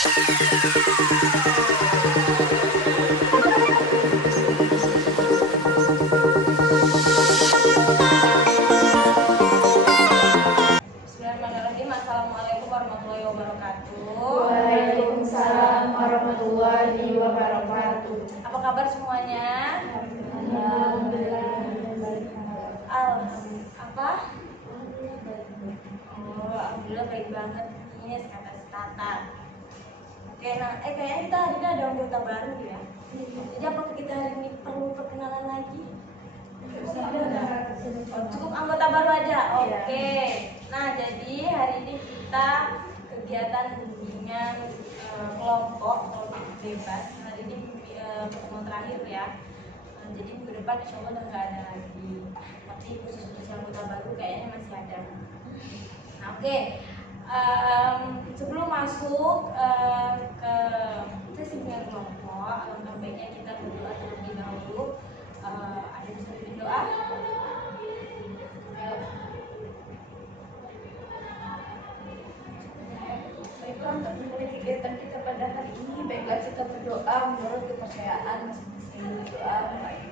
Bismillahirrahmanirrahim. Assalamualaikum warahmatullahi wabarakatuh. Waalaikumsalam warahmatullahi wabarakatuh. Apa kabar semuanya? Alhamdulillah. Alhamdulillah baik banget nih kata Tata. Oke, nah kayaknya kita hari ini ada anggota baru ya. Jadi apakah kita hari ini perlu perkenalan lagi? Cukup anggota baru aja. Oke. Nah, jadi hari ini kita kegiatan bimbingan kelompok bebas. Hari ini pertemuan terakhir ya. Jadi minggu depan insya Allah udah nggak ada lagi. Tapi khusus anggota baru kayaknya masih ada. Nah, oke. Sebelum masuk ke sesi bimbingan kelompok, alangkah baiknya kita berdoa terlebih dahulu. Ada yang bisa bikin doa? Baiklah, untuk memulai kegiatan kita pada hari ini, baiklah kita berdoa menurut kepercayaan masing-masing. Doa mulai.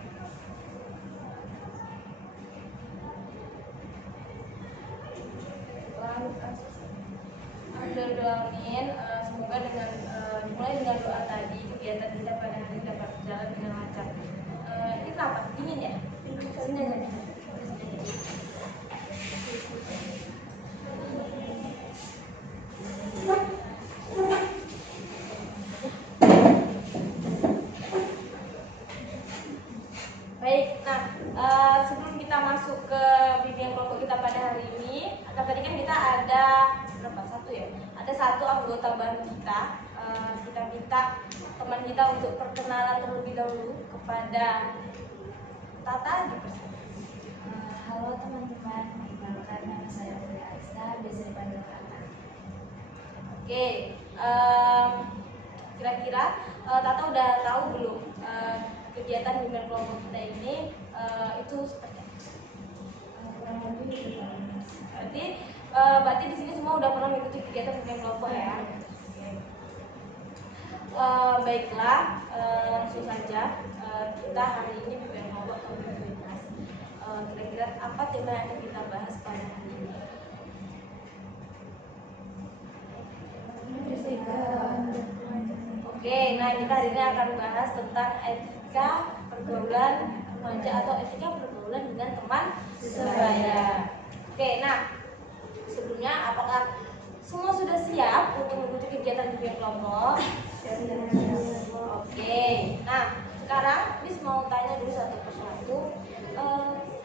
Amin. Semoga dengan dimulai dengan doa tadi kegiatan kita pada hari ini dapat berjalan dengan lancar. Ini kenapa? Dingin ya? Sini aja nih. Baik, nah sebelum kita masuk ke bimbingan kelompok kita pada hari ini, tadi kan kita ada berapa? Satu ya? Ada satu anggota baru kita. Kita minta teman kita untuk perkenalan terlebih dahulu kepada Tata. Halo teman-teman, perkenalkan nama saya Putri Arista, biasa dipanggil Tata. Oke, kira-kira Tata udah tahu belum kegiatan bimbingan kelompok kita ini itu seperti apa? Kurang lebih Berarti di sini semua udah pernah mengikuti kegiatan bimbingan kelompok ya? Baiklah, langsung saja kita hari ini bimbingan kelompok tahun 2017. Kira-kira apa tema yang akan kita bahas pada hari ini? Oke, nah kita hari ini akan bahas tentang etika pergaulan remaja atau etika pergaulan dengan teman sebaya. Oke, nah sebelumnya apakah semua sudah siap untuk mengikuti kegiatan bimbingan kelompok? Oke, nah sekarang Miss mau tanya dulu satu persatu.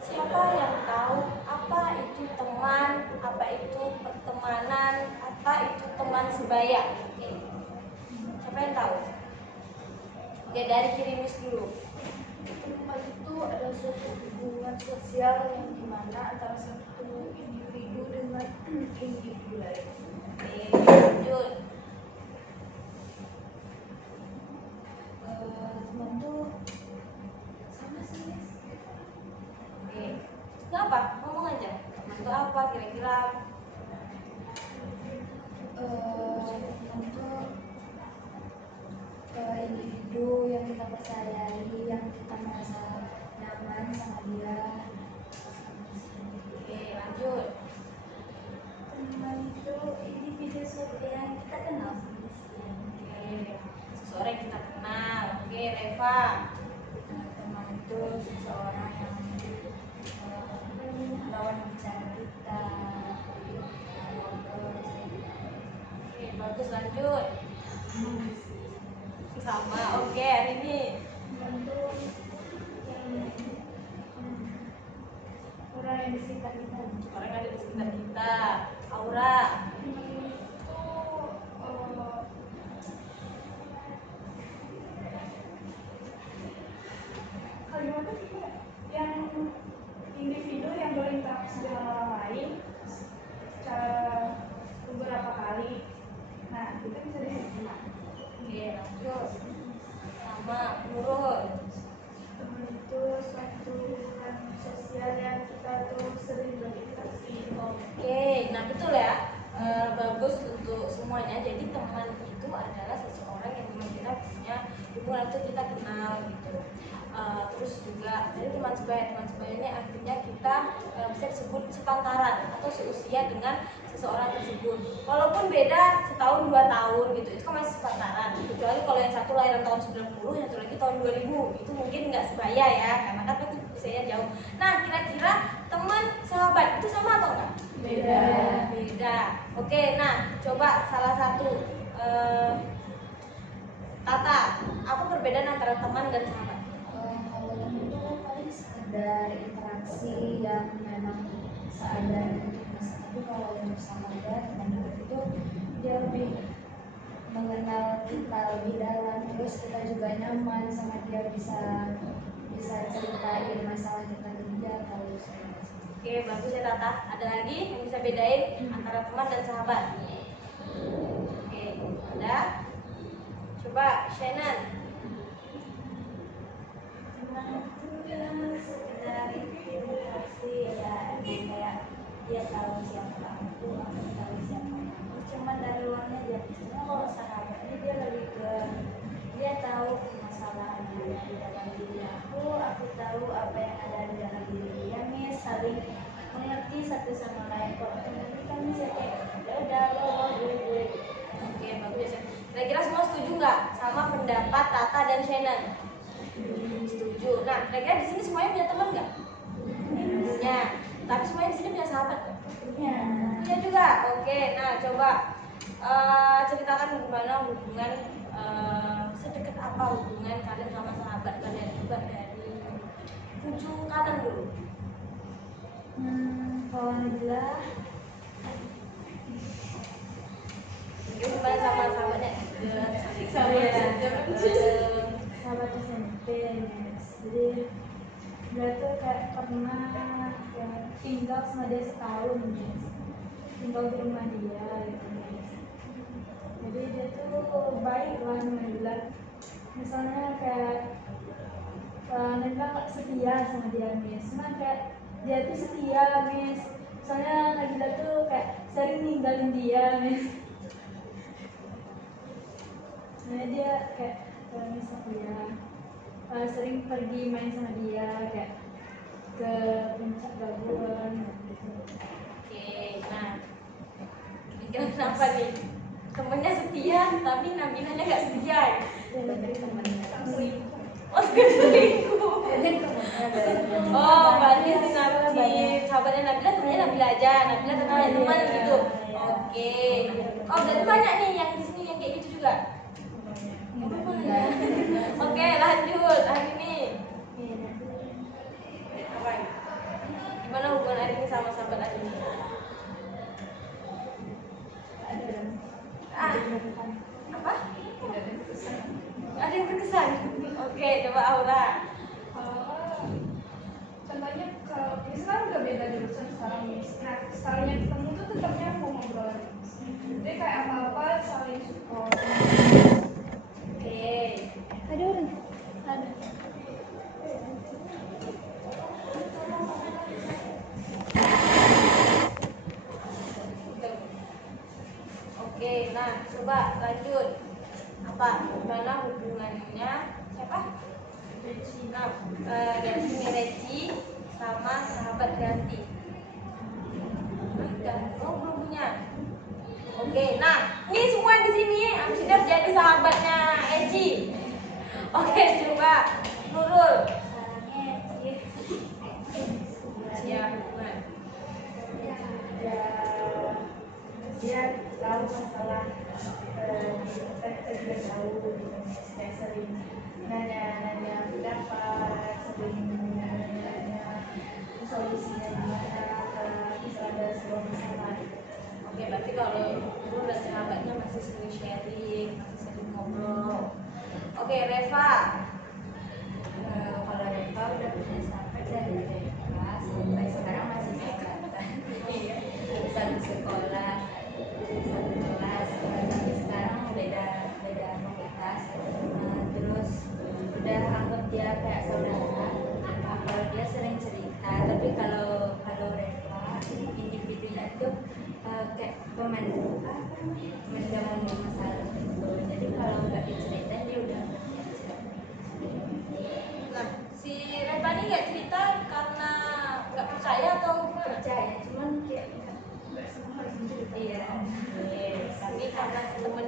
Siapa yang tahu apa itu teman, apa itu pertemanan, apa itu teman sebaya? Oke. Siapa yang tahu? Oke, dari kiri Miss dulu. Teman itu adalah suatu hubungan sosial yang dimana antara satu individu dengan individu lain. Oke, lanjut. teman tuh sama sih, Miss. Oke, itu apa? Ngomong aja. Teman itu apa kira-kira? Teman tuh individu yang kita percayai, yang kita merasa nyaman sama dia. Oke, lanjut. Teman itu individu yang kita kenal. Oke, seseorang yang kita kenal. Oke, Reva. Teman itu seseorang yang lawan bicara kita. Oke, bagus, lanjut. Sama. Oke, hari ini Orang yang di sekitar kita. orang yang ada di sekitar kita. Aura. Kalimat itu yang individu yang berinteraksi dengan orang lain beberapa kali. Nah, itu bisa disebut. Oke, lanjut. Sama, Nurul. Teman itu suatu hubungan sosial yang kita tuh sering berinteraksi. Oke, nah betul ya. jadi teman itu adalah seseorang yang memang kita punya hubungan itu kita kenal gitu. Terus juga dari teman sebaya ini artinya kita bisa disebut sepantaran atau seusia dengan seseorang tersebut. Walaupun beda setahun 2 tahun gitu, itu kan masih sepantaran. Kecuali kalau yang satu lahiran tahun 90, yang satu lagi tahun 2000, itu mungkin nggak sebaya ya, karena kan itu usianya jauh. Nah, kira-kira teman sahabat itu sama atau enggak? Beda. Oke, nah coba salah satu Tata, apa perbedaan antara teman dan sahabat? Kalau yang itu paling sekedar interaksi yang memang seadanya. Tapi kalau yang sahabat teman dekat itu dia lebih mengenal kita lebih dalam, terus kita juga nyaman sama dia, bisa ceritain masalah kita ke dia kalau segala macam. Oke, bagus ya Tata. Ada lagi yang bisa bedain antara teman dan sahabat? Oke, ada. Coba Shannon. Teman itu ya sekedar interaksi ya, emang kayak dia tahu siapa aku tahu siapa aku, cuma dari luarnya aja. Cuma kalau sahabat ini dia lebih ke dia tahu masalahnya di dalam diri aku tahu apa yang ada di dalam diri dia, nih saling mengerti satu sama lain. Kalau teman itu kan bisa kayak ya udah lo gue. Oke, bagus ya. Kira-kira semua setuju nggak sama pendapat Tata dan Shannon? Setuju. Nah, kira-kira di sini semuanya punya teman nggak? Punya. Tapi semuanya di sini punya sahabat nggak? Punya juga. Oke, nah coba ceritakan gimana hubungan sedekat apa hubungan kalian sama sahabat kalian. Coba dari ujung kanan dulu. Kalau Nabila Gimana sama sahabatnya? sahabat SMP, Nes. Jadi dia tuh kayak pernah ya, tinggal sama dia setahun, Nes. Tinggal di rumah dia gitu, Nes. Jadi dia tuh baik lah Nabila. Misalnya kayak Nabila nggak setia sama dia, Nes. Cuma kayak dia tuh setia, Nes. Misalnya Nabila tuh kayak sering ninggalin dia, Nes. Nah dia kayak misalnya sering pergi main sama dia kayak ke puncak Gabuan gitu. Oke, nah kira kenapa nih? Temennya setia, tapi Nabilanya nggak setia. Oh, selingkuh. Oh, berarti si sahabatnya Nabila temennya Nabila aja. Nabila kenal yang teman gitu. Oke. Oh, berarti banyak nih yang di sini yang kayak gitu juga. Oke, lanjut. Hari ini apa? Gimana hubungan hari ini sama sahabat hari ini? Apa? Ada yang berkesan. Oke, coba Aura. Contohnya kalau ini sekarang udah beda jurusan sekarang nih. Nah, sekalinya ketemu tuh tetap nyambung ngobrol. Jadi kayak apa-apa saling support. Oke. Ada orang? Ada. Oke, nah coba lanjut. Apa? Gimana hubungannya? Siapa? Nah, Reci sama sahabat Ganti. Oh, belum punya. Oke, nah ini semua di sini sudah jadi sahabatnya Eci. Oke, coba Nurul. Siap, gimana? Dia tahu masalah kita juga tahu gitu, saya sering nanya pendapat, sering nanya solusinya gimana bisa ada sebuah masalah. Oke, berarti kalau Nurul dan sahabatnya masih sering sharing, masih sering ngobrol. Oke, Reva. Kalau Reva udah punya sahabat dari TK sampai sekarang masih sahabatan, satu sekolah, satu kelas, tapi sekarang beda fakultas. Terus udah anggap dia kayak saudara. Kalau dia sering cerita, tapi kalau Reva individunya itu kayak teman zaman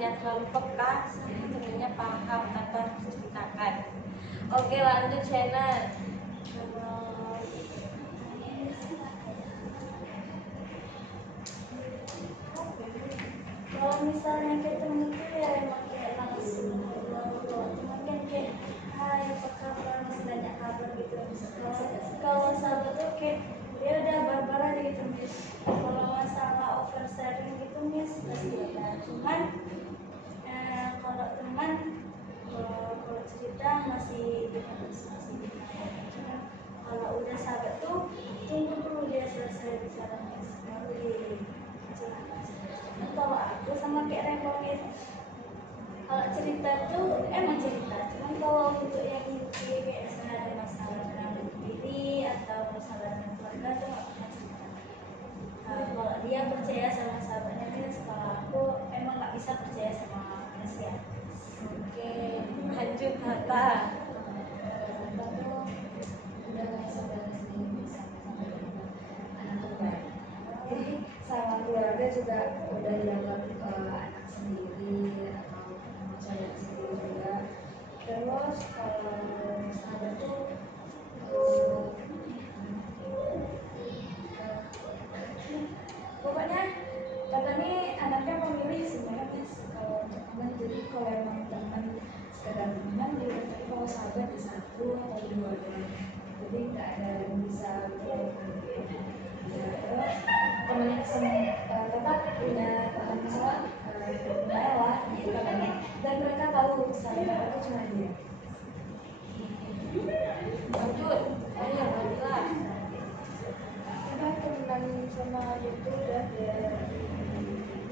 temennya terlalu peka, temennya paham tanpa harus diceritakan. Oke, lanjut Shannon. Kalau misalnya kayak temen itu ya emang kayak langsung ngobrol, cuman kan kayak hai apa kabar, masih nanya kabar gitu. Kalau sahabat tuh kayak dia udah barbar gitu Miss. Kalau masalah oversharing gitu Miss pasti ada, cuman kalau teman kalau cerita masih gimana, cuman kalau udah sahabat tuh tunggu dulu dia selesai bicara Miss, baru diceritakan. Nah, kalau aku sama kayak Remonis, kalau cerita tuh emang cerita, cuman kalau untuk yang inti kayak misalnya ada masalah dengan diri atau masalah dengan keluarga tuh nggak pernah cerita. Nah, kalau dia percaya sama sahabatnya dia, kalau aku emang nggak bisa percaya sama manusia. Oke, lanjut Tata. Udah nggak saudara sendiri sama anak kembar. Jadi sama keluarga juga udah dianggap anak sendiri atau saudara sendiri juga. Terus kalau sahabat tuh pokoknya kata nih anaknya pemilih sebenarnya Mas, kalau untuk teman. Jadi kalau emang teman sekedar teman juga, tapi kalau sahabat di satu atau dua doang, jadi nggak ada yang bisa ya. Terus temennya tetap punya teman misalnya mewah gitu kan, dan mereka tahu sahabat itu cuma dia. Lanjut. Ayo, Nabila. Udah temenan sama dia tuh udah dari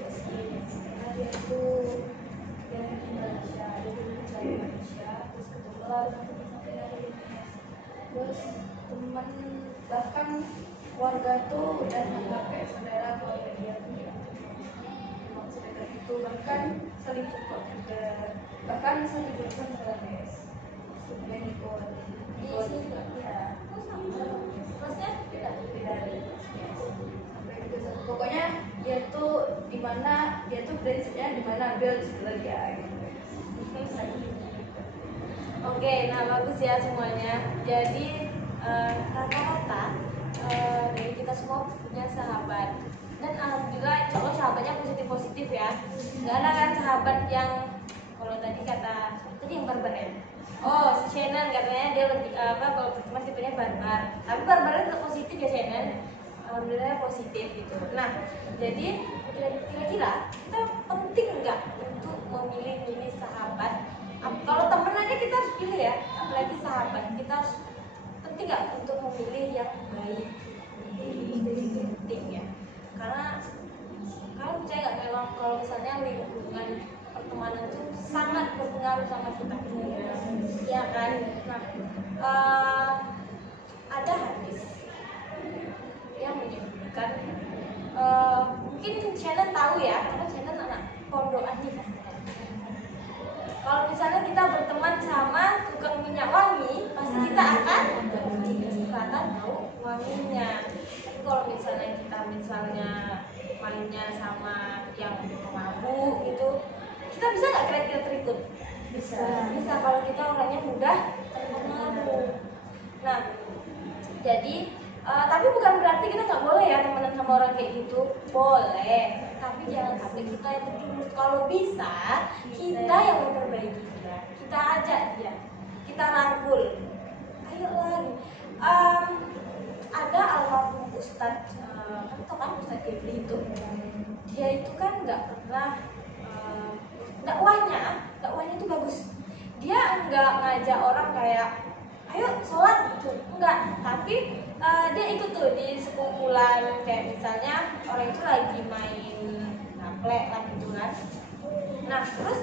karena dia tuh dari Malaysia, dia dulu cari Malaysia, terus kebetulan aku bisa tinggal di Indonesia. Terus teman bahkan keluarga tuh udah nganggap kayak saudara keluarga dia tuh ya. Emang sedekat itu, bahkan saling support juga, bahkan saling support sama guys. Dan ikut ya. Terusnya tidak. Sampai gitu. Pokoknya dia tuh dimana, dia tuh prinsipnya dimana dia di situ lagi ya gitu. Oke, nah bagus ya semuanya. Jadi rata-rata dari kita semua punya sahabat, dan alhamdulillah insya Allah sahabatnya positif ya. Gak ada kan sahabat yang kalau tadi kata yang barbar ya. Oh, si Shannon katanya dia lebih kalau berteman tipenya barbar. Tapi barbarnya tetap positif ya Shannon. Alhamdulillah positif gitu. Nah, jadi kira-kira kita penting nggak untuk memilih sahabat? Kalau temen aja kita harus pilih ya, apalagi sahabat. Kita harus penting nggak untuk memilih yang baik? Itu penting ya. Karena kalau percaya nggak, memang kalau misalnya lingkungan pertemanan itu sangat berpengaruh sama kita, ya kan? Nah, ada hadis yang menyebutkan, mungkin Shannon tahu ya, karena Shannon anak pondokan nih kan. Kalau misalnya kita berteman sama tukang minyak wangi, pasti kita akan bau wanginya. Tapi kalau misalnya kita mainnya sama yang pemabuk gitu, kita bisa nggak kira-kira terikut? Bisa kalau kita orangnya mudah terpengaruh. Nah, jadi tapi bukan berarti kita nggak boleh ya temenan sama orang kayak gitu. Boleh, tapi jangan sampai kita yang terjerumus. Kalau bisa, kita yang memperbaiki dia, kita ajak dia, kita rangkul. Ayo lagi. Ada almarhum Ustadz, kan Ustadz Gebli itu, dia itu kan nggak pernah dakwahnya itu bagus. Dia nggak ngajak orang kayak ayo sholat gitu, enggak. Tapi dia ikut tuh di sekumpulan, kayak misalnya orang itu lagi main naplek lah gitu kan. Nah terus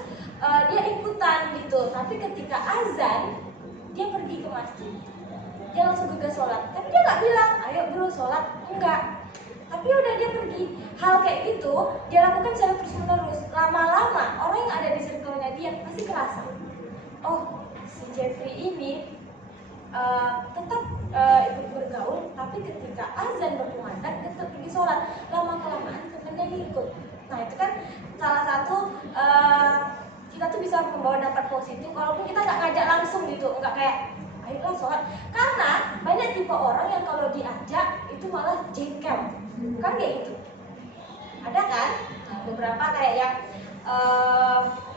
dia ikutan gitu, tapi ketika azan dia pergi ke masjid, dia langsung gegas sholat. Tapi dia nggak bilang ayo bro sholat, enggak. Tapi udah dia pergi. Hal kayak gitu dia lakukan secara terus menerus. Lama-lama orang yang ada di circle-nya dia pasti kerasa, oh si Jeffrey ini tetap ikut bergaul, tapi ketika azan berkumandang dia tetap pergi sholat. Lama-kelamaan temennya ngikut. Nah itu kan salah satu bisa membawa dampak positif walaupun kita nggak ngajak langsung gitu, nggak kayak ayolah sholat. Karena banyak tipe orang yang kalau diajak itu malah jengkel, kan kayak gitu. Ada kan? Nah, beberapa kayak yang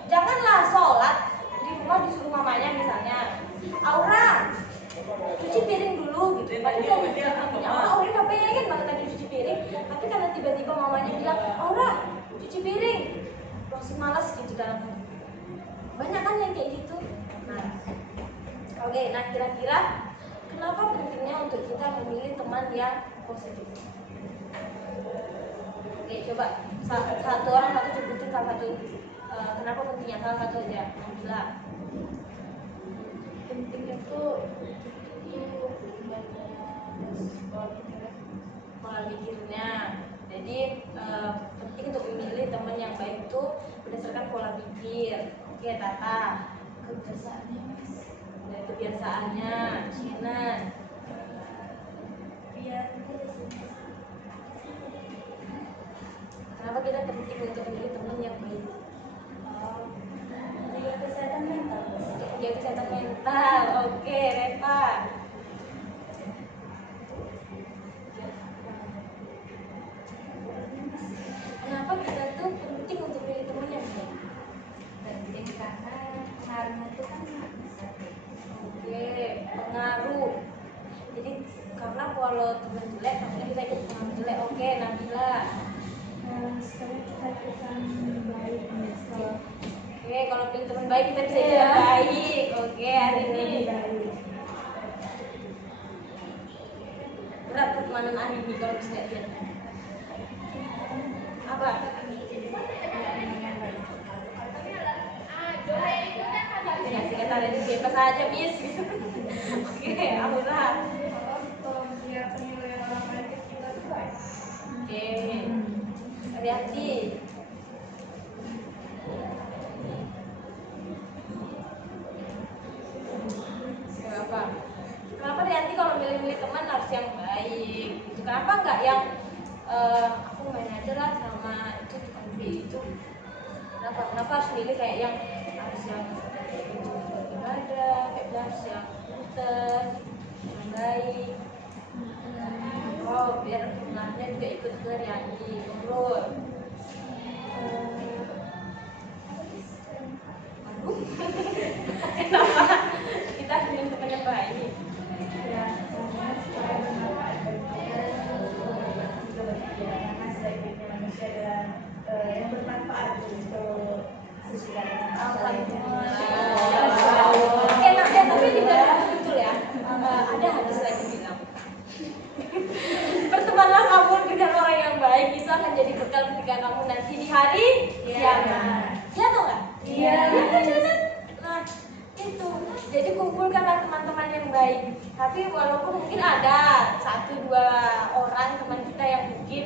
janganlah sholat di rumah disuruh mamanya misalnya, Aura cuci piring dulu gitu. Padahal punya Aura udah pengen banget tadi cuci piring, tapi karena tiba-tiba mamanya bilang Aura cuci piring, langsung malas gitu dalam hati. Banyak kan yang kayak gitu. Nah, oke, nah kira-kira kenapa pentingnya untuk kita memilih teman yang positif? Oke, coba satu orang satu sebutin salah satu kenapa pentingnya, salah satu aja. Nabila. Pentingnya tuh Pola pikirnya. Jadi penting untuk memilih teman yang baik itu berdasarkan pola pikir. Oke, Tata. kebiasaannya mas, Dari kebiasaannya, Shinan. biar Kenapa kita penting untuk memilih teman yang baik? menjaga kesehatan mental mas. Untuk menjaga kesehatan mental. Oke, Reva. Kenapa kita tuh penting untuk memilih teman yang baik? Penting karena pengaruhnya itu kan bisa Oke, pengaruh. Jadi karena kalau teman jelek, takutnya kita ikut teman jelek. Oke, Nabila. Sekarang kita ikutan baik nih kalau Oke, kalau pilih teman baik kita bisa jadi baik. Oke, hari ini baik. berat pertemanan hari ini kalau bisa lihat. Apa? Ya, sekitar ini bebas aja, Miss. Oke, Aura. kalau dia penilaian orang lain ke kita tuh baik. Oke, Riyati. Kenapa? Kenapa Riyati kalau milih-milih teman harus yang baik? Gitu. Kenapa nggak yang aku main aja lah sama itu tukang itu? Kenapa harus milih kayak yang harus yang ibadah, kayak harus yang pinter, yang baik? Oh, biar temannya juga ikut ke Riyati, ngobrol. Aduh, kenapa kita pilih teman yang baik? Ya, karena supaya bermanfaat bagi kita juga bagi dia, karena sebaik-baiknya manusia dan yang bermanfaat untuk sosial. Oke, nah, tapi tidak betul ya. Ada hadis lagi bilang, bertemanlah kamu dengan orang yang baik, itu akan jadi bekal ketika kamu nanti di hari kiamat. Iya atau enggak? Iya. Nah, itu. Jadi kumpulkanlah teman-teman yang baik. Tapi walaupun mungkin ada 1-2 orang teman kita yang mungkin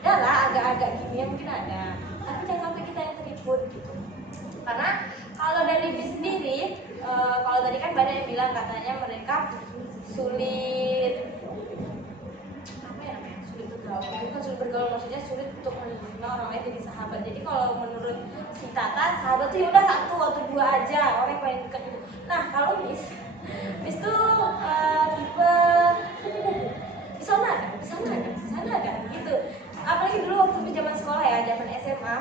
ada lah agak-agak gini ya, mungkin ada. Tapi jangan sampai kita yang terikut gitu. Karena kalau dari diri sendiri, kalau tadi kan banyak yang bilang katanya mereka sulit apa ya namanya, sulit bergaul. Bukan sulit bergaul, maksudnya sulit untuk menerima orang lain jadi sahabat. Jadi kalau menurut si Tata, sahabat tuh yaudah 1 atau 2 aja orang yang paling dekat gitu. Nah kalau Miss tuh tipe di sana ada gitu. Apalagi dulu waktu di zaman sekolah ya, zaman SMA,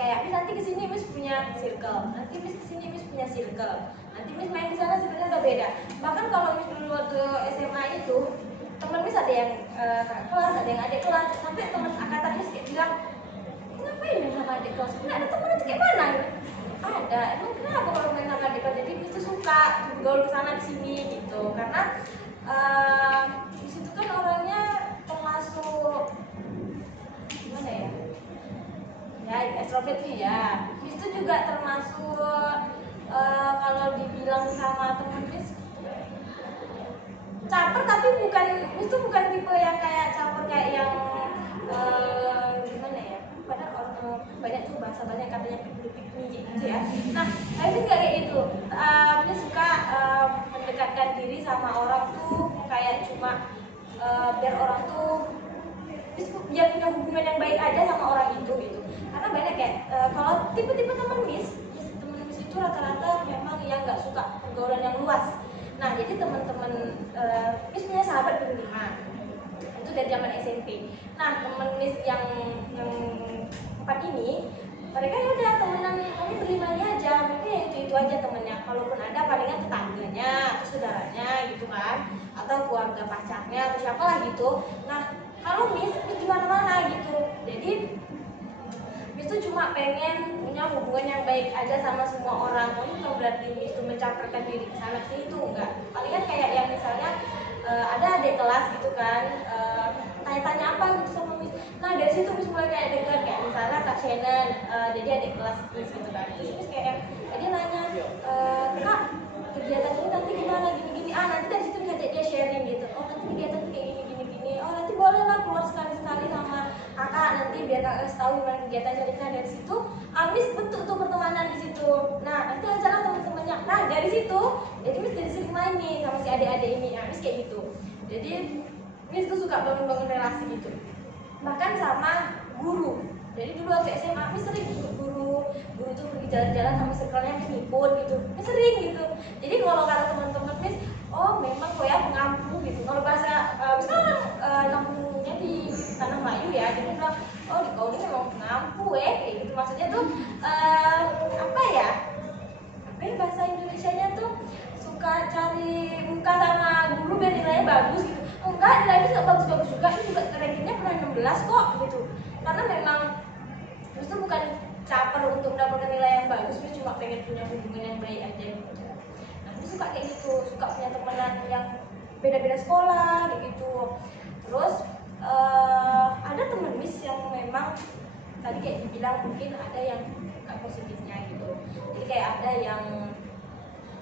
kayak Miss nanti kesini Miss punya circle, nanti Miss kesini Miss punya circle, nanti Miss main di sana sebenarnya udah beda. Bahkan kalau Miss dulu waktu SMA itu temen Miss ada yang kakak kelas, ada yang adik kelas, sampai teman angkatan Miss kayak bilang, ngapain main sama adik kelas? Nggak ada temen itu kayak mana? Ada, emang kenapa kalau main sama adik kelas? Jadi Miss tuh suka bergaul kesana kesini gitu, karena di situ kan orangnya termasuk gimana ya? Ya, ekstrovert sih ya. Miss tuh juga termasuk kalau dibilang sama temen Miss caper, tapi bukan, Miss tuh bukan tipe yang kayak caper kayak yang gimana ya? Padahal orang banyak tuh bahasa banyak katanya piknik gitu ya. Nah, Miss nggak kayak gitu. Miss suka mendekatkan diri sama orang tuh kayak cuma biar orang tuh biar punya hubungan yang baik aja sama orang itu gitu. Karena banyak ya kalau tipe-tipe temen Miss, temen rata-rata memang yang nggak suka pergaulan yang luas. Nah jadi teman-teman Miss punya sahabat berlima itu dari zaman SMP. Nah teman Miss yang 4 ini, mereka ya udah temenan, kami berlima ini aja, mereka ya itu aja temennya. Kalaupun ada palingan tetangganya atau saudaranya gitu kan, atau keluarga pacarnya atau siapalah gitu. Nah kalau Miss di mana-mana gitu. Jadi Miss tuh cuma pengen punya hubungan yang baik aja sama semua orang. Tapi bukan berarti Miss tuh mencampurkan diri ke sana sih, itu enggak. Palingan kayak yang misalnya ada adik kelas gitu kan, tanya-tanya apa gitu sama Miss. Nah dari situ Miss mulai kayak dekat, kayak misalnya Kak Shannon, jadi adik kelas Miss gitu kan. Terus Miss kayak dia nanya, Kak kegiatan ini nanti gimana gini-gini. Nanti dari situ bisa dia sharing gitu. Oh nanti kegiatan kayak gini-gini. Oh nanti boleh lah keluar sekali-sekali sama kakak, nanti biar kakak kasih tahu gimana kegiatan ceritanya. Dari situ Miss bentuk tuh pertemanan di situ. Nah nanti ajalah teman-temannya. Nah dari situ jadi Miss jadi sering main nih sama si adik-adik ini. Miss kayak gitu. Jadi Miss tuh suka bangun-bangun relasi gitu. Bahkan sama guru. Jadi dulu waktu SMA Miss sering guru tuh pergi jalan-jalan sama circle-nya Miss ngikut gitu. Miss sering gitu. Jadi kalau kata teman-teman Miss, oh memang kok ya pengampu gitu. Kalau bahasa Miss kan kampungnya di Tanah Melayu ya. Jadi bilang, oh di kau ini memang pengampu kayak gitu. Maksudnya tuh apa ya? Apa ya bahasa Indonesianya tuh suka cari muka sama guru biar nilainya bagus gitu. Enggak, nilainya nggak bagus-bagus juga. Ini juga rankingnya pernah 16 kok gitu. Karena memang itu bukan caper untuk mendapatkan nilai yang bagus, Miss cuma pengen punya hubungan yang baik aja gitu. Nah, Miss suka kayak gitu, suka punya temenan yang beda-beda sekolah kayak gitu. Terus ada temen Miss yang memang tadi kayak dibilang mungkin ada yang gak positifnya gitu. Jadi kayak ada yang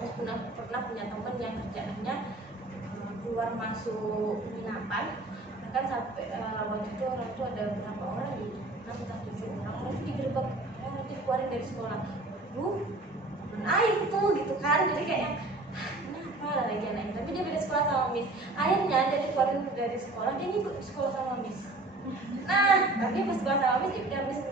Miss pernah punya temen yang kerjaannya keluar masuk penginapan. Bahkan sampai waktu itu orang itu ada berapa orang gitu, 6 atau 7 orang itu digerebek, nanti dikeluarin dari sekolah. Air tuh gitu kan, jadi kayak kenapa lagi anaknya, tapi dia beda sekolah sama Miss. Akhirnya dia dikeluarin dari sekolah, dia ngikut sekolah sama Miss. Nah tapi pas sekolah sama Miss, dia Miss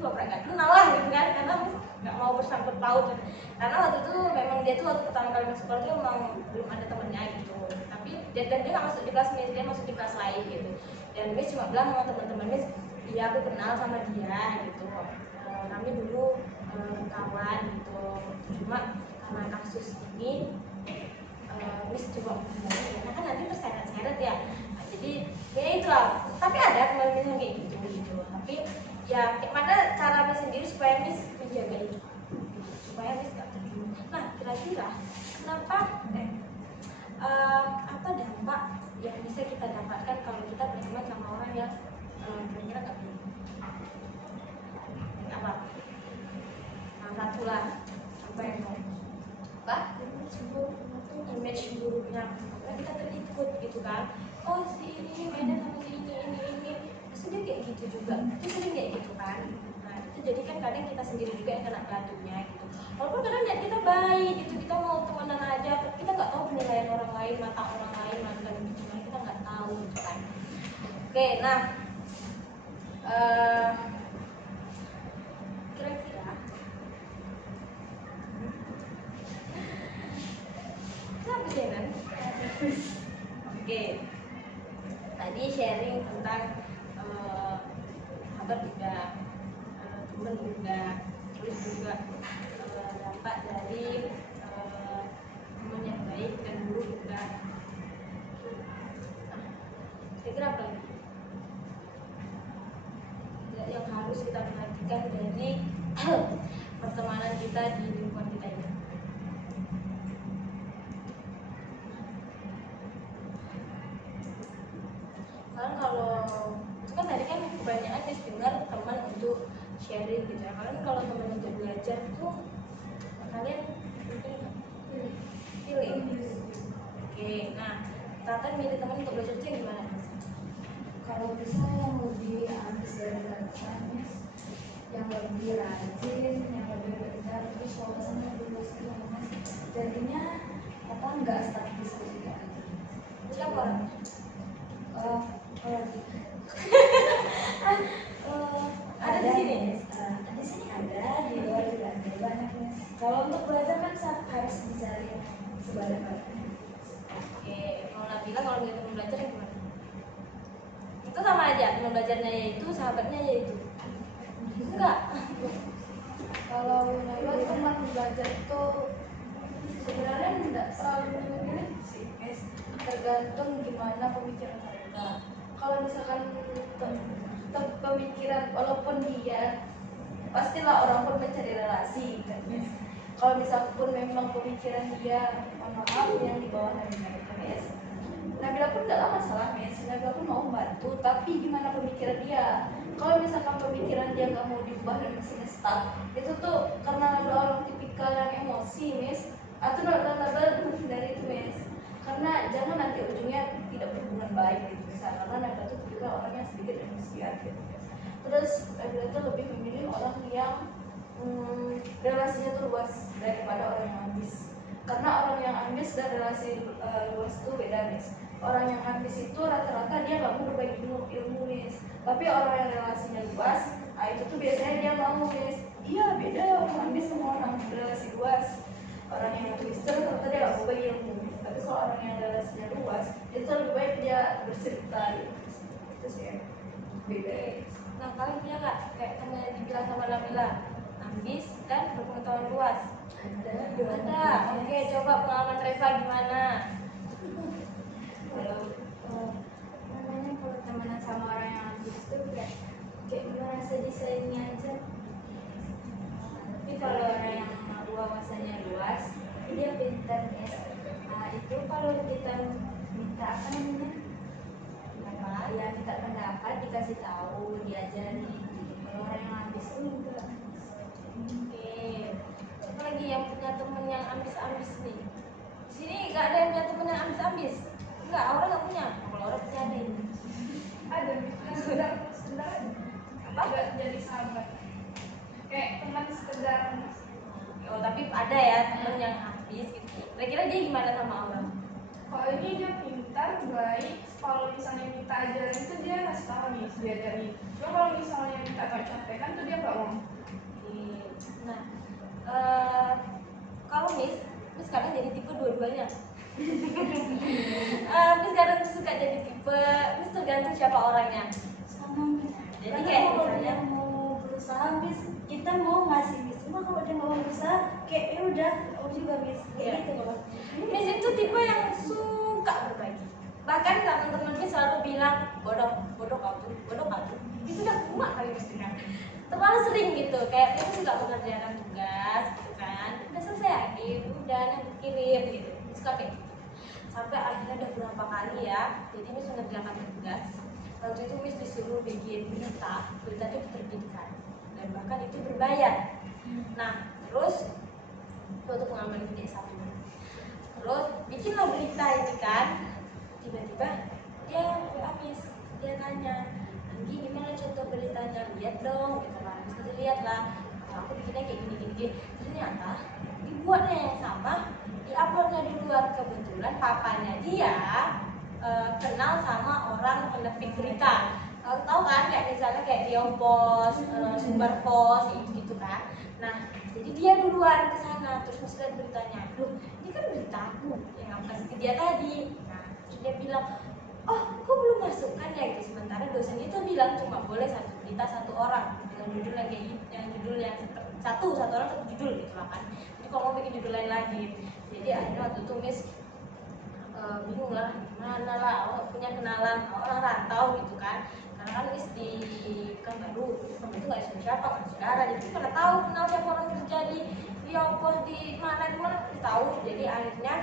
gak kenal lah gitu kan, karena Miss gak mau bersangkut paut. Karena waktu itu memang dia tuh waktu pertama kali masuk sekolah tuh memang belum ada temennya gitu. Tapi dia gak masuk di kelas Miss, dia masuk di kelas lain gitu. Dan Miss cuma bilang sama teman-teman Miss, iya aku kenal sama dia gitu. Kami dulu kawan gitu. Cuma karena kasus ini Miss coba karena kan nanti terseret-seret ya. Nah, jadi ya itulah. Tapi ada teman Miss yang kayak gitu. Tapi ya gimana cara Miss sendiri supaya Miss menjaga itu, supaya Miss gak terjun. Nah kira-kira kenapa apa dampak yang bisa kita dapatkan kalau kita berteman sama orang yang kira-kira gak baik? Apa? Nah satu lah, apa yang mau? Apa? Image buruknya. Karena kita terikut gitu kan. Oh si ini beda sama si ini. Pasti dia kayak gitu juga. Dia sering kayak gitu kan. Nah itu jadi kan kadang kita sendiri juga yang kena batunya gitu. Walaupun kadang niat kita baik gitu, kita mau temenan aja, kita nggak tahu penilaian orang lain, mata orang lain, mata gimana, kita nggak tahu gitu kan. Oke, nah kira-kira apa sih kan? Oke, tadi sharing tentang sahabat juga, teman juga, terus juga dampak dari teman yang baik dan buruk juga. Saya kira apa lagi yang harus kita perhatikan dari pertemanan kita di lingkungan kita ini? Kan kalau itu kan tadi kan kebanyakan dengar teman untuk sharing gitu ya. Kalian kalau teman untuk belajar itu kalian pilih. Oke, nah Tatan milih teman untuk belajar itu yang gimana? Kalau bisa yang lebih ambis dari Miss, yang lebih rajin, yang lebih pintar, terus wawasannya lebih luas gitu Miss. Jadinya apa nggak stuck di situ juga. Siapa orang? Ada di sini. Di sini ada, di luar juga ada banyak Miss. Kalau untuk belajar kan harus dijalin sebanyak-banyaknya. Oke, kalau Nabila kalau dia teman belajar gimana? Itu sama aja, teman belajarnya yaitu, sahabatnya yaitu. Enggak. Kalau menurut teman belajar itu sebenarnya tidak selalu mirip sih, guys. Tergantung gimana pemikiran mereka. Kalau misalkan pemikiran, walaupun dia pastilah orang pun mencari relasi kan, guys. Kalau misalkan memang pemikiran dia, mohon maaf, yang di bawah dari mereka, guys. Nabila pun tidak masalah, guys. Nabila pun mau membantu, tapi gimana pemikiran dia? Kalau misalkan pemikiran dia nggak mau diubah dan mesinnya stuck, itu tuh karena Nabila orang tipikal yang emosi, guys. Atau Nabila itu menghindari itu, guys. Karena jangan nanti ujungnya tidak berhubungan baik gitu, guys. Karena Nabila tuh tipikal orang yang sedikit emosian gitu, guys. Terus Nabila tuh lebih memilih orang yang relasinya tuh luas daripada orang yang ambis. Karena orang yang ambis dan relasi luas itu beda, guys. Orang yang ambis itu rata-rata dia nggak mau berbagi ilmu, guys. Tapi orang yang relasinya luas, itu tuh biasanya dia mau, guys. Iya, beda orang ambis sama orang relasi luas. Orang yang ambis itu rata-rata dia nggak mau berbagi ilmu. Tapi kalau orang yang relasinya luas, itu lebih baik dia bercerita, gitu. Itu sih ya. Beda. Nah, kalian punya nggak kayak teman yang dibilang sama Nabila, ambis dan berpengetahuan luas? Ada. Oke, coba pengalaman Reva gimana? Namanya kalau temenan sama orang yang ambis itu kayak merasa disaingi aja. Tapi kalau orang yang wawasannya luas, dia pintar, guys. Nah, itu kalau kita minta apa namanya? Ya minta pendapat, dikasih tahu, diajari. Kalau orang yang ambis itu enggak. Oke. Siapa lagi yang punya teman yang ambis-ambis nih? Di sini nggak ada yang punya teman yang ambis-ambis? Enggak, orang nggak punya. Kalau orang punya ada ini. Ada sekedar apa? Nggak jadi sahabat. Kayak teman sekedar. Oh, tapi ada ya teman yang ambis gitu. Kira-kira dia gimana sama orang? Kalau ini dia pintar, baik. Kalau misalnya kita ajarin itu dia ngasih tahu nih, diajarin. Cuma kalau misalnya kita contekan tuh dia nggak mau. Oke. Nah, kalau Miss kadang jadi tipe dua-duanya. Miss kadang suka jadi tipe, Miss tergantung siapa orangnya. Sama, Miss. Jadi Karena kayak kalau misalnya dia mau berusaha, Miss, kita mau ngasih, Miss. Cuma kalau dia nggak mau berusaha, kayak ya udah, aku juga, Miss. Kayak Iya. gitu loh. Miss itu tipe yang suka berbagi. Bahkan teman-teman Miss selalu bilang bodoh kamu. Itu udah muak kali Miss dengar. Terlalu sering gitu, kayak Miss suka mengerjakan tugas gitu kan. Udah selesai akhir, udah nanti kirim gitu. Miss suka kayak gitu. Sampai akhirnya udah berapa kali ya. Jadi Miss mengerjakan tugas. Waktu itu Miss disuruh bikin berita itu diterbitkan dan bahkan itu berbayar. Nah, terus itu pengalaman itu D1. Terus bikinlah berita ini kan, tiba-tiba dia habis, dia nanya, Anggi gimana contoh beritanya, lihat dong gitu kan. Terus lihat lah, aku bikinnya kayak gini. Ternyata dibuatnya yang sama, diuploadnya di luar. Kebetulan papanya dia kenal sama orang penerbit berita. Tahu kan, kayak misalnya kayak Diopos, Sumber Pos gitu kan. Nah, jadi dia duluan ke sana, terus Miss lihat beritanya. Loh, ini kan beritaku yang apa sih dia tadi. Nah, terus dia bilang, oh, kok belum masukkan ya gitu. Sementara dosen itu bilang cuma boleh satu berita satu orang dengan judul yang kayak gitu, yang judul yang satu orang satu judul gitu lah kan. Jadi kalau mau bikin judul lain lagi. Jadi akhirnya waktu itu Miss bingung lah, gimana lah, punya kenalan orang rantau gitu kan. Karena kan Miss di Pekanbaru itu nggak siapa kan saudara, jadi mana tahu kenal siapa orang kerja di Opos di mana tahu. Jadi akhirnya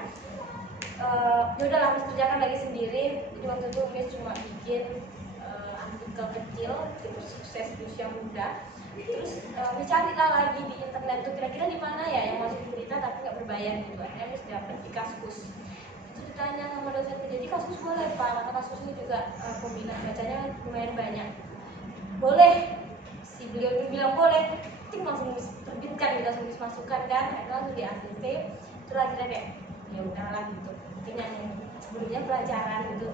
yaudahlah Miss kerjakan lagi sendiri. Jadi waktu itu Miss cuma bikin artikel kecil gitu, sukses di usia muda. Terus Miss carilah lagi di internet tuh kira-kira di mana ya yang masuk berita tapi nggak berbayar gitu. Akhirnya Miss dapet di Kaskus. Ditanya sama dosennya, jadi Kaskus boleh Pak, karena Kaskus ini juga peminat bacanya lumayan banyak. Boleh, si beliau ini bilang boleh, ting langsung terbitkan, langsung masukkan kan, akhirnya langsung di ACC. Itu akhirnya kayak ya udahlah gitu. Mungkin yang sebelumnya pelajaran gitu,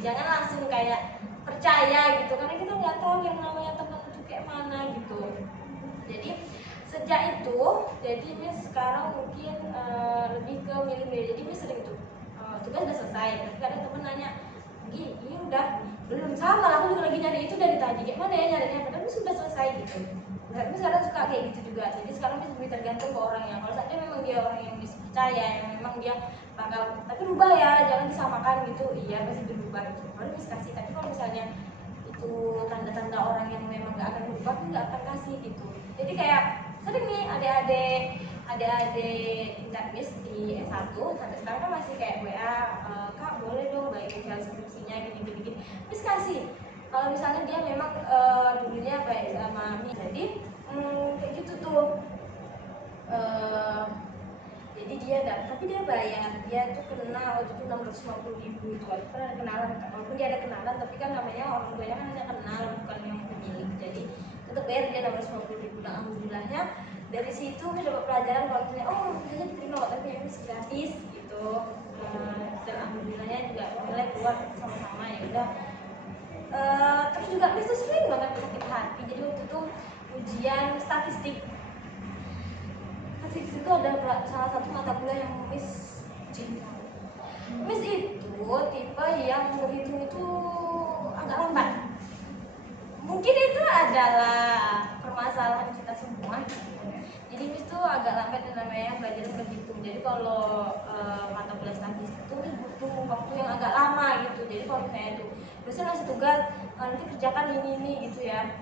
jangan langsung kayak percaya gitu, karena kita nggak tahu yang namanya teman itu kayak mana gitu. Jadi sejak itu jadi Miss sekarang mungkin lebih ke milih-milih. Jadi Miss sering tuh tugas udah selesai, tapi kadang temen nanya, ini udah belum, sama lah, aku juga lagi nyari itu dari tadi, kayak mana ya nyarinya, padahal Miss sudah selesai gitu. Tapi sekarang suka kayak gitu juga. Jadi sekarang Miss lebih tergantung ke orangnya. Kalau saatnya memang dia orang yang Miss percaya, yang memang dia bakal, tapi rubah ya, jangan disamakan gitu. Iya pasti berubah gitu, baru Miss kasih. Tapi kalau misalnya itu tanda-tanda orang yang memang gak akan berubah, nggak akan kasih gitu. Jadi kayak sering nih adik-adik tingkat Miss di S1 sampai sekarang kan masih kayak WA, Kak boleh dong bagi file skripsinya gini-gini. Miss kasih. Kalau misalnya dia memang dulunya baik sama Miss, jadi kayak gitu tuh. Jadi tapi dia bayar, dia tuh kena waktu itu 650.000 itu. Aku pernah ada kenalan, walaupun dia ada kenalan, tapi kan namanya orang tuanya kan hanya kenal, bukan yang pemilik. Jadi tetap bayar dia 650.000. Nah alhamdulillahnya dari situ Miss dapat pelajaran kalau misalnya misalnya diterima tapi yang Miss gratis gitu. Dan alhamdulillahnya juga nilai keluar sama-sama, ya udah. Terus juga Miss tuh sering banget sakit hati. Jadi waktu itu ujian statistik itu ada salah satu mata kuliah yang Miss cinta. Miss itu tipe yang berhitung itu agak lambat. Mungkin itu adalah permasalahan kita semua. Jadi Miss tuh agak lambat dan namanya belajar berhitung. Jadi kalau mata kuliah statistik itu Miss butuh waktu yang agak lama gitu. Jadi kalau misalnya itu dosen ngasih tugas, nanti kerjakan ini gitu ya.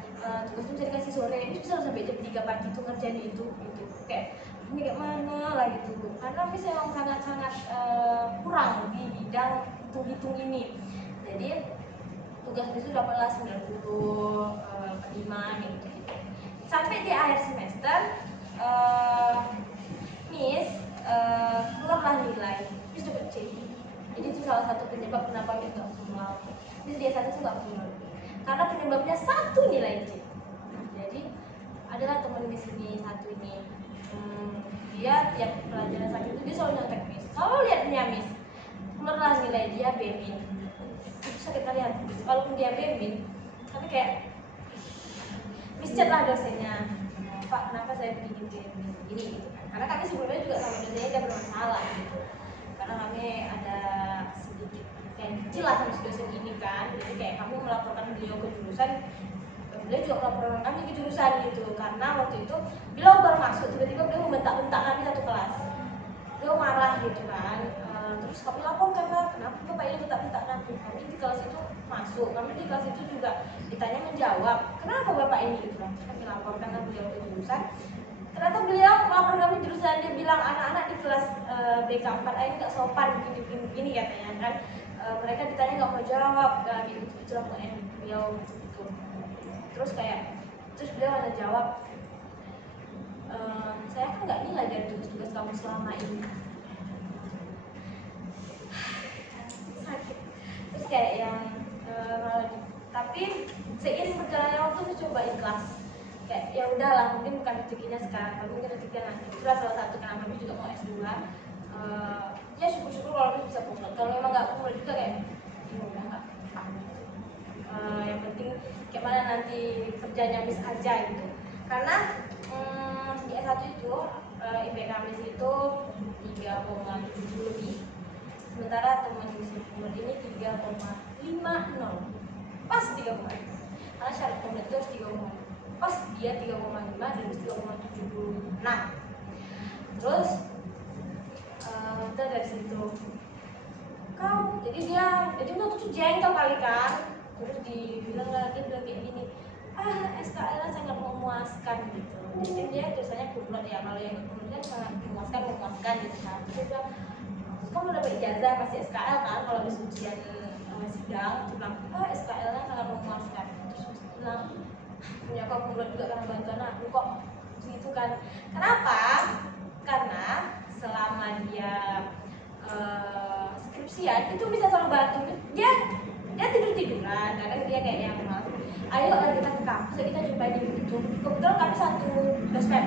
Tugas itu bisa dikasih sore, Miss bisa sampai jam 3 pagi tuh ngerjain itu gitu. Kayak ini kayak mana lah gitu. Karena Miss memang sangat-sangat kurang di bidang hitung-hitung ini. Jadi tugas Miss itu dapatlah 95 gitu. Sampai di akhir semester Miss keluarlah nilai, Miss dapat C. Jadi itu salah satu penyebab kenapa Miss gak formal. Miss dia satu gak formal karena penyebabnya satu nilai C. Jadi adalah teman Miss ini satu ini, dia tiap pelajaran sakit itu dia selalu nyontek Miss. Kalau lihatnya Miss keluarlah nilai dia B-, itu sakit kalian. Walaupun dia B-, tapi kayak Miss chat lah dosennya, Pak kenapa saya begini gitu kan. Karena kami sebelumnya juga sama dosennya dia bermasalah gitu. Karena kami ada sedikit kayak kecil lah sama si dosen ini kan. Jadi kayak kami melaporkan beliau ke jurusan, beliau juga melaporkan kami ke jurusan gitu. Karena waktu itu beliau baru masuk, tiba-tiba beliau membentak-bentak kami satu kelas. Beliau marah gitu kan. Terus kami laporkan lah, kenapa Bapak ini bentak-bentak kami. Kami di kelas itu masuk, kami di kelas itu juga ditanya menjawab, kenapa Bapak ini gitu kan. Kami laporkan lah beliau ke jurusan. Ternyata beliau melapor kami jurusan, dia bilang anak-anak di kelas BK4A ini gak sopan gini katanya kan. Mereka ditanya gak mau jawab, gitu beliau gitu. Terus beliau ada jawab, saya kan gak nilai dari tugas-tugas kamu selama ini. Sakit. Terus kayak yang tapi seiring berjalannya waktu saya coba ikhlas. Kayak ya udahlah, mungkin bukan rezekinya sekarang, tapi mungkin rezekinya nanti. Itulah salah satu kenapa kami juga mau S2. Ya syukur-syukur kalau kami bisa kumul. Kalau memang nggak kumul juga kayak ya udah nggak apa-apa. Yang penting kayak mana nanti kerjanya Miss aja gitu. Karena di S1 itu IPK Miss itu 3,7 lebih. Sementara teman Miss ini 3,50, pas 3,5. Karena syarat komplit itu harus 3,5. Pas dia 3,5 dan Miss 3,76. Terus kita dari situ jadi waktu itu jengkel kali kan. Terus bilang kayak gini, SKL sangat memuaskan gitu. Jadi dia tulisannya kumlot ya, kalau yang kumlotnya sangat memuaskan gitu kan. Terus dia bilang, kamu dapat ijazah pasti SKL kan kalau habis ujian sidang. Dia bilang, SKL-nya sangat memuaskan. Terus bilang, punya kok kumlot juga karena bantuan aku kok gitu kan. Kenapa? Karena selama dia skripsian itu bisa selalu bantu dia tiduran. Kadang dia kayak yang ayo lah kita ke kampus, kita jumpai di YouTube. Kebetulan kami satu dospem,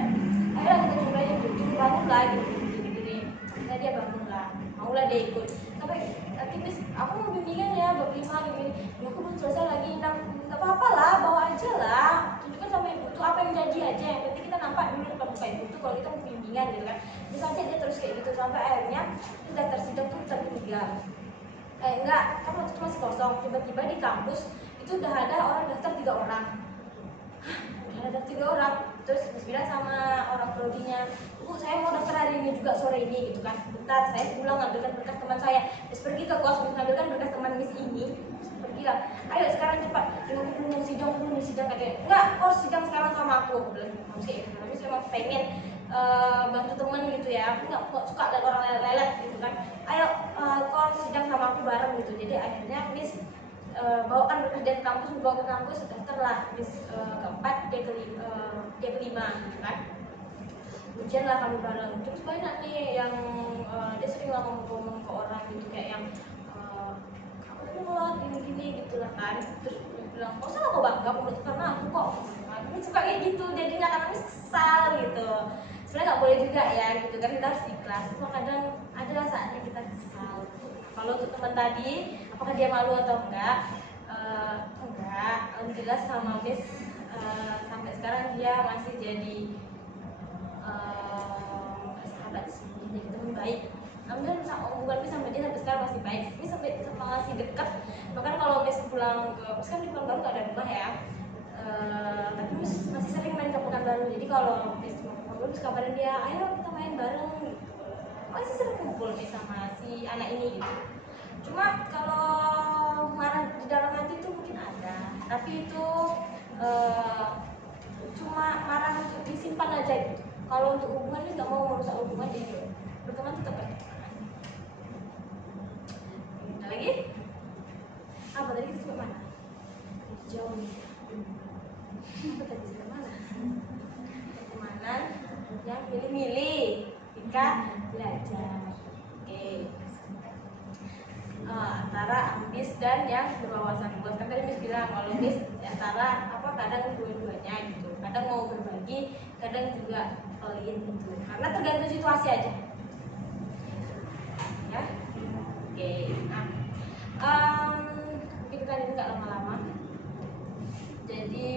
ayo lah kita jumpai di YouTube, bangun lah gini. Nah dia bangun lah, mau lah dia ikut. Tapi nanti Miss, aku mau bimbingan ya bab 5 gini. Ya aku belum selesai lagi, nggak apa-apa lah, bawa aja lah. Tunjukkan sama ibu tuh apa yang janji aja. Yang penting kita nampak dulu depan muka ibu tuh kalau kita mau bimbingan gitu kan. Bisa aja dia terus kayak gitu sampai akhirnya itu daftar sidang tuh tertinggal. Enggak, kan waktu itu masih kosong. Tiba-tiba di kampus itu udah ada orang daftar 3 orang. Udah ada 3 orang. Terus Miss bilang sama orang prodinya, "Bu, saya mau daftar hari ini juga sore ini," gitu kan. "Bentar, saya pulang ngambilkan berkas teman saya." Terus pergi ke kos, ngambilkan berkas teman Miss ini. Pergi lah, "Ayo sekarang cepat, jangan dulu sidang katanya." "Enggak, kos sidang sekarang sama aku." Aku bilang, "Oke, tapi saya mau pengen bantu temen gitu ya, aku nggak suka lihat orang lelet gitu kan. Ayo kos sidang sama aku bareng gitu." Jadi akhirnya Miss bawakan berkas dia ke kampus, dibawa ke kampus, daftarlah Miss keempat, dia kelima gitu kan. Ujian lah kami bareng. Terus banyak nih yang dia sering lah ngomong ke orang gitu kayak yang kamu loh gini gitu lah kan. Terus dia bilang, "Kok salah kok bangga karena aku kok." Kami suka kayak gitu, jadinya karena Miss kesal gitu. Sebenarnya nggak boleh juga ya gitu kan, kita harus ikhlas. Cuma kadang adalah saatnya kita kesal. Kalau untuk teman tadi, apakah dia malu atau enggak? Enggak. Alhamdulillah sama Miss sampai sekarang dia masih jadi sahabat sih, jadi teman baik. Alhamdulillah hubungan Miss sama dia sampai sekarang masih baik. Miss sampai masih dekat. Bahkan kalau Miss pulang ke, Miss kan di Pekanbaru nggak ada rumah ya. Tapi Miss masih sering main ke Pekanbaru. Jadi kalau Miss mau ke Pekanbaru, Miss kabarin dia, "Ayo kita main bareng." Gitu. Masih sering kumpul Miss sama si anak ini gitu. Cuma kalau marah di dalam hati itu mungkin ada, tapi itu cuma marah untuk disimpan aja gitu. Kalau untuk hubungan Miss nggak mau merusak hubungan, jadi berteman tetap berteman. Ada lagi? Apa tadi kita sampai mana? Jauh nih. Apa tadi sampai mana? Pertemanan yang milih-milih ketika belajar. Oke. Antara ambis dan yang berwawasan luas. Kan tadi Miss bilang kalau Miss antara kadang dua-duanya gitu. Kadang mau berbagi, kadang juga pelit gitu. Karena tergantung situasi aja. Ya. Oke. Mungkin kali ini nggak lama-lama. Jadi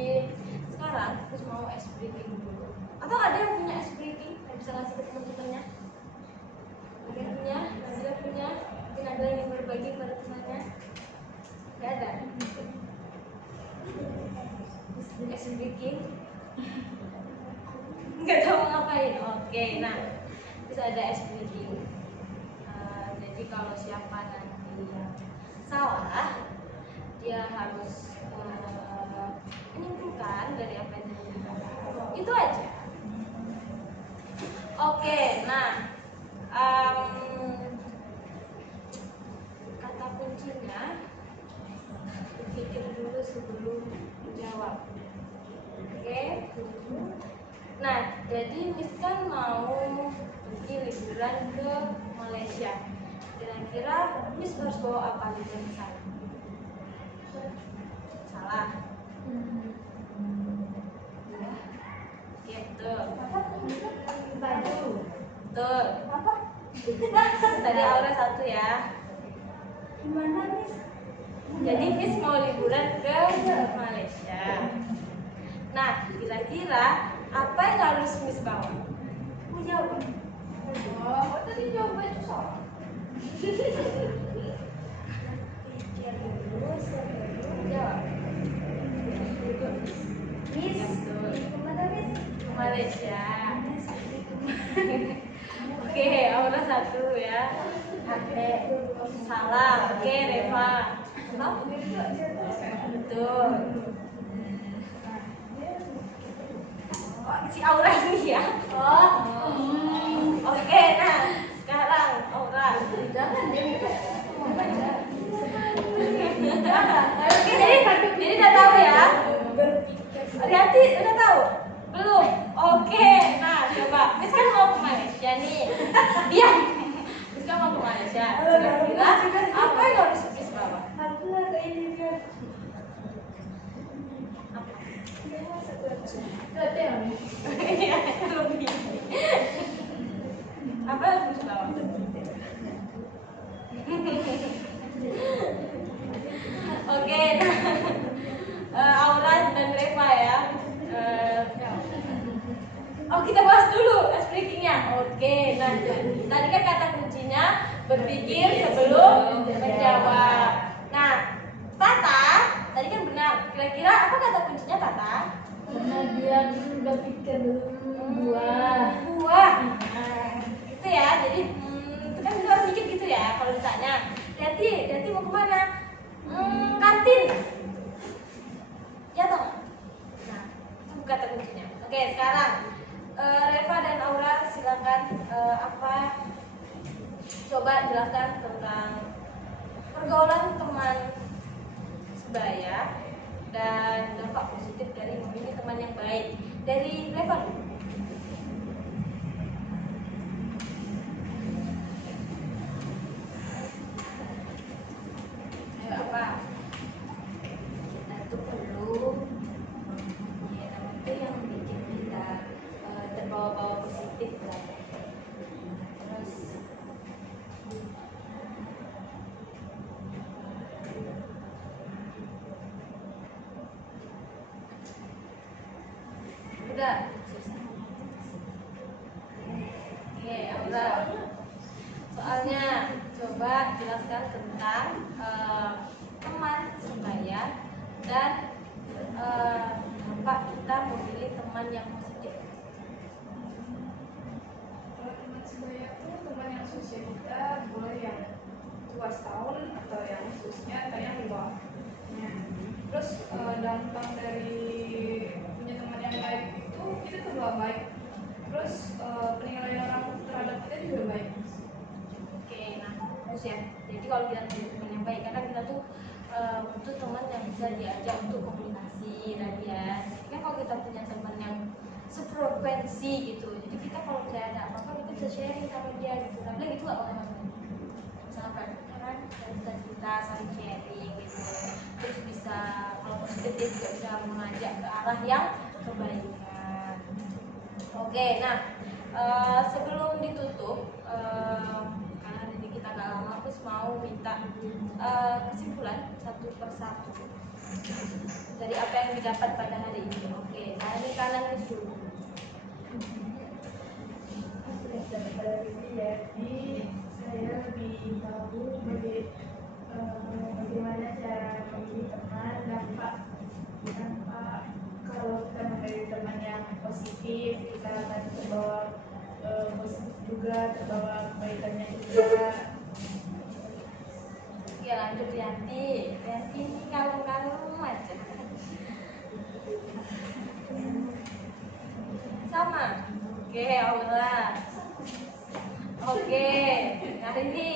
sekarang terus mau ice breaking dulu. Atau ada yang punya ice breaking yang bisa ngasih ke teman-temannya? Ada punya. Mungkin ada yang berbagi pada temannya? Gak ada. Ice breaking. Nggak tahu ngapain. Oke, nah bisa ada ice breaking. Jadi kalau siapa nanti yang salah, dia harus menyimpulkan dari apa yang terjadi. Itu aja. Oke, nah kata kuncinya pikir dulu sebelum menjawab. Oke. Nah, jadi Miss kan mau pergi liburan ke Malaysia. Kira-kira Miss harus bawa apa liburan ke sana? Salah. Ya, betul. Baju. Betul. Apa? Tadi Aura 1 ya. Gimana Miss? Jadi Miss mau liburan ke Malaysia. Nah, kira-kira apa yang harus Miss bawa? Mau jawab? Oh, tadi jawabannya itu salah. Pikir dulu sebelum Jawab. Miss. Ya, betul. Kemana Miss? Ke Malaysia. Oke, Aura 1 ya. Salah. Oke, Reva. Betul. Si Aura ini ya. Oke, nah sekarang Aura. Oke, jadi udah tahu ya. Hati-hati, udah tahu? Belum? Oke, nah coba. Miss kan mau ke Malaysia nih. Diam. Miss kan mau ke Malaysia. Kira-kira apa yang harus Miss bawa? Aku lah ke ini dia. Iya, lebih. Apa yang harus bawa? Oke, nah Aura dan Reva ya. berpikir sebelum menjawab. Nah, Tata tadi kan benar. Kira-kira apa kata kuncinya Tata? Karena dia berpikir buah. Buah. Gitu ya. Jadi itu kan bisa orang mikir gitu ya. Kalau ditanya, Dati mau kemana? Kantin. Ya toh? Nah, itu kata kuncinya. Oke, sekarang Reva dan Aura silakan apa? Coba jelaskan tentang pergaulan teman sebaya dan dampak positif dari memilih teman yang baik. Dari Reva dulu. Ayo, apa? Kita tuh perlu mempunyai teman tuh yang bikin kita terbawa-bawa positif lah. Terus Udah. Oke, Aura. Soalnya coba jelaskan tentang teman sebaya dan dampak kita memilih teman yang positif. Kalau teman sebaya itu teman yang seusia kita, boleh yang tua setahun atau yang usianya atau yang di bawahnya. Terus dampak dari punya teman yang baik itu kita terbawa baik. Terus penilaian orang terhadap kita juga baik. Oke, nah terus ya. Jadi kalau kita punya teman yang baik, karena kita tuh butuh teman yang bisa diajak untuk komunikasi tadi ya. Jadi kan kalau kita punya teman yang sefrekuensi gitu, jadi kita kalau misalnya ada apa-apa kita bisa sharing sama dia gitu. Nah, gitu nggak apa teman-teman? Misalkan kan kita bisa cerita, saling sharing gitu. Terus bisa kalau positif dia juga bisa mengajak ke arah yang kebaikan. Oke, nah sebelum ditutup, karena ini kita nggak lama, terus mau minta kesimpulan satu persatu dari apa yang didapat pada hari ini. Oke, nah ini kalian dulu. Daripada ini ya, jadi saya lebih tahu bagaimana cara memilih teman, dampak kalau kita memilih teman yang positif, kita akan terbawa positif juga, terbawa kebaikannya juga. Oke, lanjut Rianti. Rianti ini kalem-kalem aja. Sama. Oke, Aura. Oke, hari ini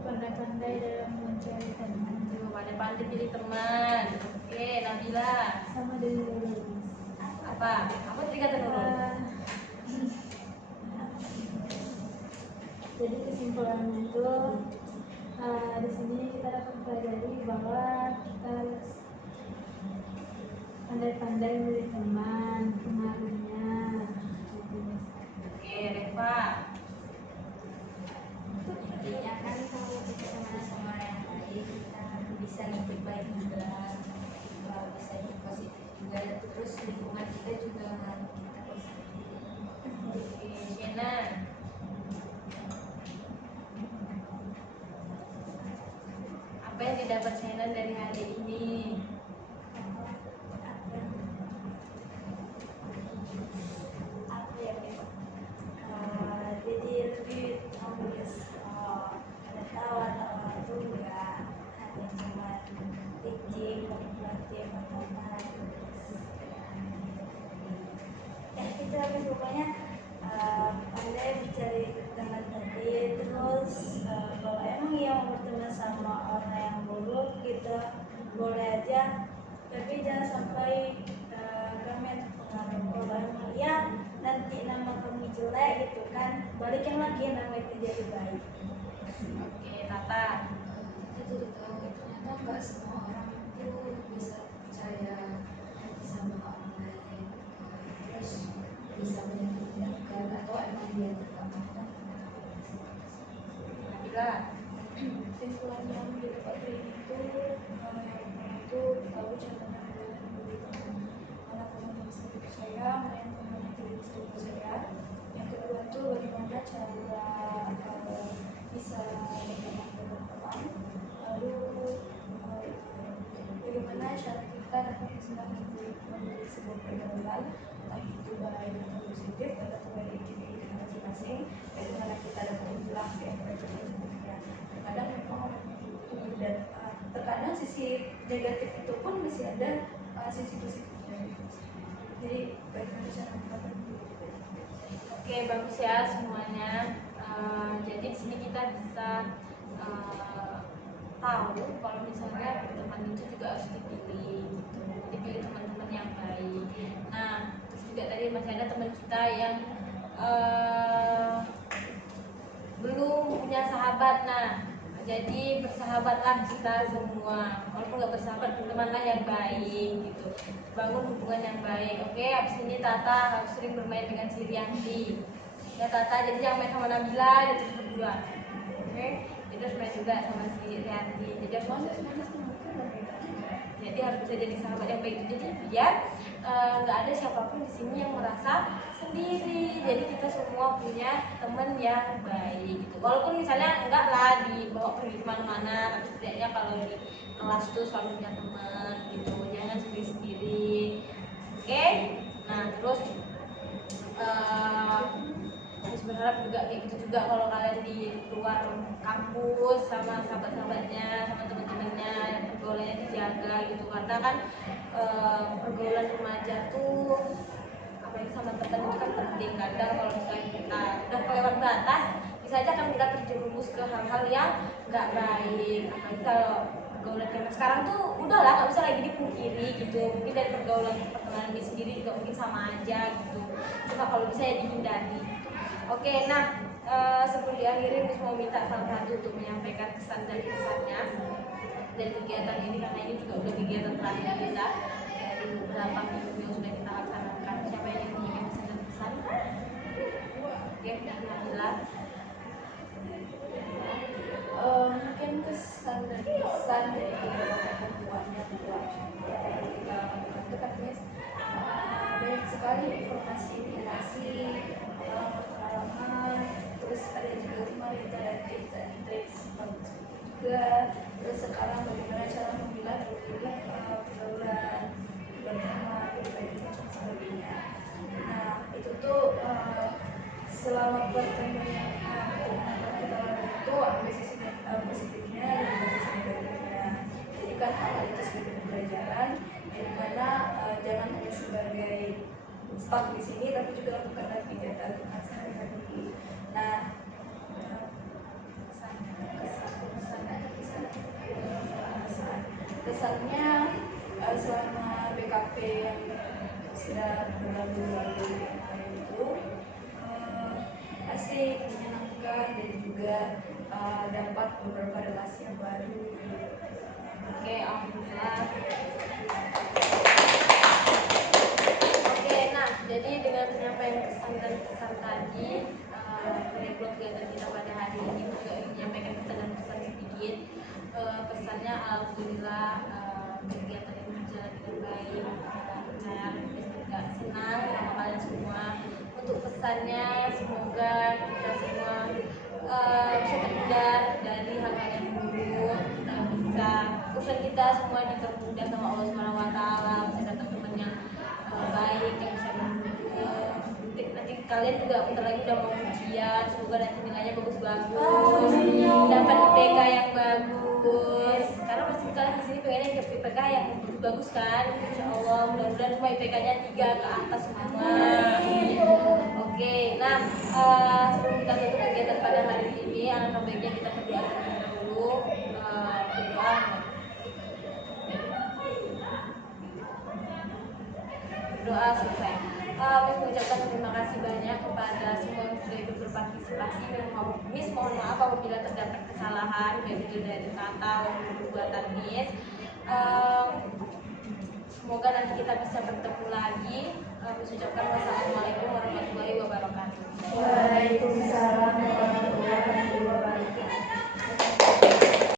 Pandai-pandai dalam mencari teman, pandai-pandai pilih teman. Oke, Nabila. sama dengan lulus. Apa? Apa tadi kata Nurul? Jadi kesimpulannya itu di sini kita dapat pelajari bahwa kita harus pandai-pandai memilih teman, pengaruhnya. Oke, Reva. intinya kan kalau kita sama yang lain kita bisa ngikut baik juga, bisa ikut positif juga, terus lingkungan kita juga menganggap kita positif. Oke, Shena. Apa yang didapat Shena dari hari ini? Apa ya, jadi lebih ambisius, ada tahu ada orang itu nggak hanya cuma licik, manipulatif atau apa. Itu apa pokoknya pandai mencari teman tadi. Terus kalau emang yang berteman sama orang yang buruk gitu boleh aja, tapi jangan sampai kami pengaruh. Kalau emang ya nanti nama kamu jelek gitu kan, balikin lagi nama itu jadi baik. Oke, Tata. Kita jadi tahu ternyata nggak semua orang itu bisa percaya sama orang lain, terus bisa menyakitkan atau emang dia tergambar. Nabila. Kesimpulan yang didapat dari itu, yang pertama itu tahu cara memilih teman, mana teman yang bisa dipercaya, mana yang teman yang tidak bisa dipercaya. Yang kedua itu bagaimana cara bisa sudah memilih sebuah pergaulan, entah itu baik atau positif atau kembali individu masing-masing, bagaimana kita dapat menjelang ya terkadang memang dan terkadang sisi negatif itu pun masih ada sisi positifnya. Jadi bagaimana cara kita Oke, bagus ya semuanya. Jadi di sini kita bisa tahu kalau misalnya teman itu juga harus dipilih, gitu. Dipilih teman-teman yang baik. Nah, terus juga tadi masih ada teman kita yang belum punya sahabat. Nah, jadi bersahabatlah kita semua. Walaupun nggak bersahabat, temanlah yang baik, gitu. Bangun hubungan yang baik. Oke, abis ini Tata harus sering bermain dengan si Rianti. Ya Tata, jadi jangan main sama Nabila, dia terus berdua. Oke, jadi harus main juga sama si Rianti. Jadi harus bisa jadi sahabat yang baik. Jadi biar nggak ada siapapun di sini yang merasa sendiri. Jadi kita semua punya teman yang baik gitu. Walaupun misalnya enggak lah dibawa pergi kemana-mana, tapi setidaknya kalau di kelas tuh selalu punya teman gitu. Jangan sendiri-sendiri. Oke? Nah terus terus berharap juga kayak gitu juga kalau kalian di luar kampus sama sahabat-sahabatnya, sama teman-temannya, pergaulannya dijaga gitu, karena kan pergaulan remaja tuh apalagi sama teman itu kan penting. Kadang kalau misalnya kita udah kelewat batas, bisa aja kan kita terjerumus ke hal-hal yang nggak baik. Apalagi kalau pergaulan zaman sekarang tuh udahlah nggak bisa lagi dipungkiri gitu. Mungkin dari pertemanan ini sendiri juga mungkin sama aja gitu. Cuma kalau bisa ya dihindari. Oke, nah sebelum diakhiri Miss mau minta salah satu untuk menyampaikan kesan dan kesannya dari kegiatan ini, karena ini juga udah kegiatan terakhir kita dari beberapa minggu yang sudah kita laksanakan. Siapa yang ingin menyampaikan kesan dan kesan? Oke, Nabila. Mungkin kesan dan kesan dari beberapa perempuannya buat kita lakukan itu kan Miss, banyak sekali informasi pengalaman, terus ada juga kemarin kita ada tips juga, terus sekarang bagaimana cara memilah pergaulan berteman berbagai macam sebagainya. Nah itu tuh selama pertemuan kita lakukan itu ambil sisi positifnya dan juga sisi negatifnya. Jadi kan hal itu sebagai pembelajaran, di mana jangan hanya sebagai stuck di sini, tapi juga lakukan kegiatan sehari-hari. Nah, kesannya selama BKP yang sudah berlalu-lalu itu asik, menyenangkan, dan juga dapat beberapa relasi yang baru. Oke, alhamdulillah. Oke, nah jadi dengan penyampaian kesan dan kesan tadi dari kegiatan kita pada hari ini juga ingin menyampaikan kesan dan kesan sedikit. Kesannya alhamdulillah kegiatan ini berjalan dengan baik, lancar, dan juga senang sama kalian semua. Untuk pesannya semoga kita semua bisa terhindar dari hal-hal yang buruk, bisa urusan kita semua dipermudah sama Allah Subhanahu Wa Taala, bisa dapat teman yang baik yang bisa mendukung. Nanti kalian juga bentar lagi udah mau ujian, semoga nanti nilainya bagus-bagus, dapat IPK yang bagus. Karena pasti kalian di sini pengennya IPK yang bagus kan, insya Allah. Mudah-mudahan semua IPK-nya 3 ke atas semua. Oke, nah sebelum kita tutup kegiatan pada hari ini, alangkah baiknya kita berdoa terlebih dahulu. Berdoa. Doa selesai. Mengucapkan terima kasih banyak kepada semua yang sudah ikut berpartisipasi. Miss mohon maaf apabila terdapat kesalahan baik itu dari kata maupun perbuatan Miss. Semoga nanti kita bisa bertemu lagi. Mengucapkan wassalamualaikum warahmatullahi wabarakatuh. Waalaikumsalam.